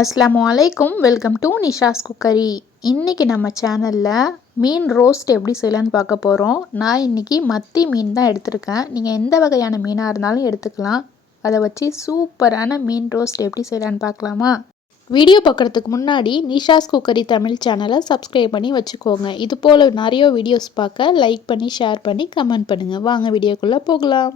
அஸ்லாம் வலைக்கும் welcome to Nisha's cookery. இன்றைக்கி நம்ம சேனலில் மீன் ரோஸ்ட் எப்படி செய்யலான்னு பார்க்க போகிறோம் நான் இன்றைக்கி மத்தி மீன் தான் எடுத்திருக்கேன். நீங்கள் எந்த வகையான மீனாக இருந்தாலும் எடுத்துக்கலாம். அதை வச்சு சூப்பரான மீன் ரோஸ்ட் எப்படி செய்யலான்னு பார்க்கலாமா? வீடியோ பார்க்குறதுக்கு முன்னாடி நிஷாஸ் குக்கரி தமிழ் சேனலை சப்ஸ்கிரைப் பண்ணி வச்சுக்கோங்க. இது போல் நிறைய வீடியோஸ் பார்க்க லைக் பண்ணி ஷேர் பண்ணி கமெண்ட் பண்ணுங்கள் வாங்க வீடியோக்குள்ளே போகலாம்.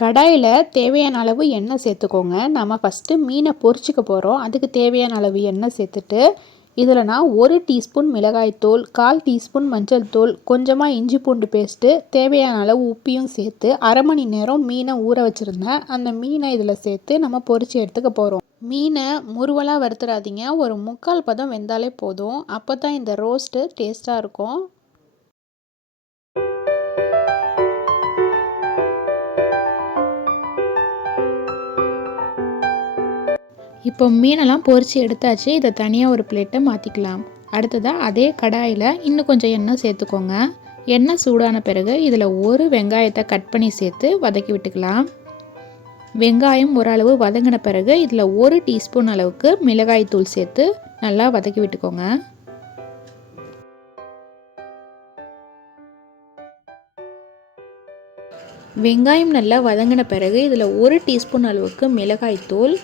கடாயில் தேவையான அளவு எண்ணெய் சேர்த்துக்கோங்க. நம்ம ஃபஸ்ட்டு மீனை பொரிச்சிக்க போகிறோம் அதுக்கு தேவையான அளவு எண்ணெய் சேர்த்துட்டு இதில் நான் ஒரு டீஸ்பூன் மிளகாய்த்தூள் கால் டீஸ்பூன் மஞ்சள் தூள் கொஞ்சமாக இஞ்சி பூண்டு பேஸ்ட்டு தேவையான அளவு உப்பியும் சேர்த்து அரை மணி நேரம் மீனை ஊற வச்சுருந்தேன். அந்த மீனை இதில் சேர்த்து நம்ம பொரித்து எடுத்துக்க போகிறோம் மீனை முருவலாக வறுத்துறாதீங்க. ஒரு முக்கால் பதம் வெந்தாலே போதும். அப்போ தான் இந்த ரோஸ்ட்டு டேஸ்ட்டாக இருக்கும். இப்போ மீனெல்லாம் பொறிச்சு எடுத்தாச்சு இதை தனியாக ஒரு பிளேட்டை மாற்றிக்கலாம் அடுத்ததாக அதே கடாயில் இன்னும் கொஞ்சம் எண்ணெய் சேர்த்துக்கோங்க. எண்ணெய் சூடான பிறகு இதில் ஒரு வெங்காயத்தை கட் பண்ணி சேர்த்து வதக்கி விட்டுக்கலாம். வெங்காயம் ஓரளவு வதங்கின பிறகு இதில் ஒரு டீஸ்பூன் அளவுக்கு மிளகாய் தூள் சேர்த்து நல்லா வதக்கி விட்டுக்கோங்க. வெங்காயம் நல்லா வதங்கின பிறகு இதில் ஒரு டீஸ்பூன் அளவுக்கு மிளகாய்த்தூள்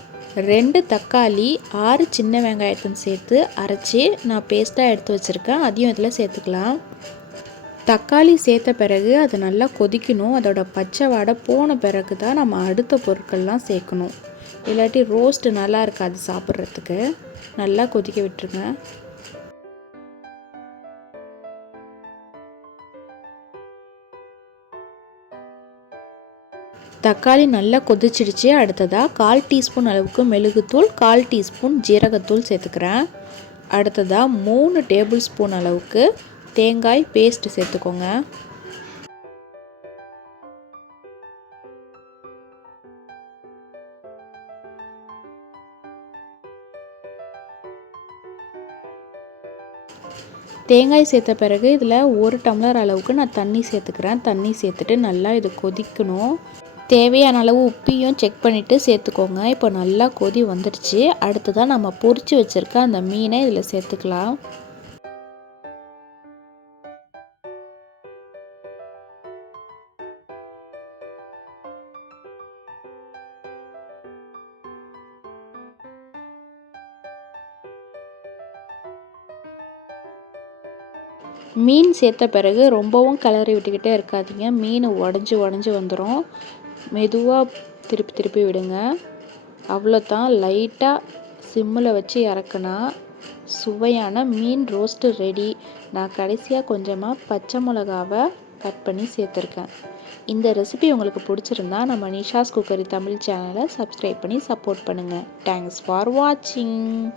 ரெண்டு தக்காளி ஆறு சின்ன வெங்காயத்தையும் சேர்த்து அரைச்சி நான் பேஸ்ட்டாக எடுத்து வச்சுருக்கேன். அதையும் இதில் சேர்த்துக்கலாம். தக்காளி சேர்த்த பிறகு அது நல்லா கொதிக்கணும். அதோட பச்சை வாடை போன பிறகு தான் நம்ம அடுத்த பொருட்கள்லாம் சேர்க்கணும். இல்லாட்டி ரோஸ்ட்டு நல்லா இருக்காது சாப்பிட்றதுக்கு. நல்லா கொதிக்க விட்டுருங்க. தக்காளி நல்லா கொதிச்சிடுச்சு. அடுத்ததாக கால் டீஸ்பூன் அளவுக்கு மெழுகுத்தூள் கால் டீஸ்பூன் ஜீரகத்தூள் சேர்த்துக்கிறேன். அடுத்ததாக மூணு டேபிள் ஸ்பூன் அளவுக்கு தேங்காய் பேஸ்ட் சேர்த்துக்கோங்க. தேங்காய் சேர்த்த பிறகு இதில் ஒரு டம்ளர் அளவுக்கு நான் தண்ணி சேர்த்துக்கிறேன். தண்ணி சேர்த்துட்டு நல்லா இது கொதிக்கணும். தேவையான அளவு உப்பியும் செக் பண்ணிவிட்டு சேர்த்துக்கோங்க. இப்போ நல்லா கொதி வந்துடுச்சு. அடுத்ததான் நம்ம பொறிச்சு வச்சுருக்க அந்த மீனை இதில் சேர்த்துக்கலாம். மீன் சேர்த்த பிறகு ரொம்பவும் கிளறி விட்டுக்கிட்டே இருக்காதீங்க. மீன் உடஞ்சி உடஞ்சி வந்துடும் மெதுவாக திருப்பி திருப்பி விடுங்க. அவ்வளோதான் லைட்டாக சிம்மில் வச்சு இறக்குனா சுவையான மீன் ரோஸ்ட்டு ரெடி நான் கடைசியாக கொஞ்சமாக பச்சை மிளகாவை கட் பண்ணி சேர்த்துருக்கேன். இந்த ரெசிபி உங்களுக்கு பிடிச்சிருந்தா நம்ம நிஷாஸ் குக்கரி தமிழ் சேனலை சப்ஸ்கிரைப் பண்ணி சப்போர்ட் பண்ணுங்கள் தேங்க்ஸ் ஃபார் வாட்சிங்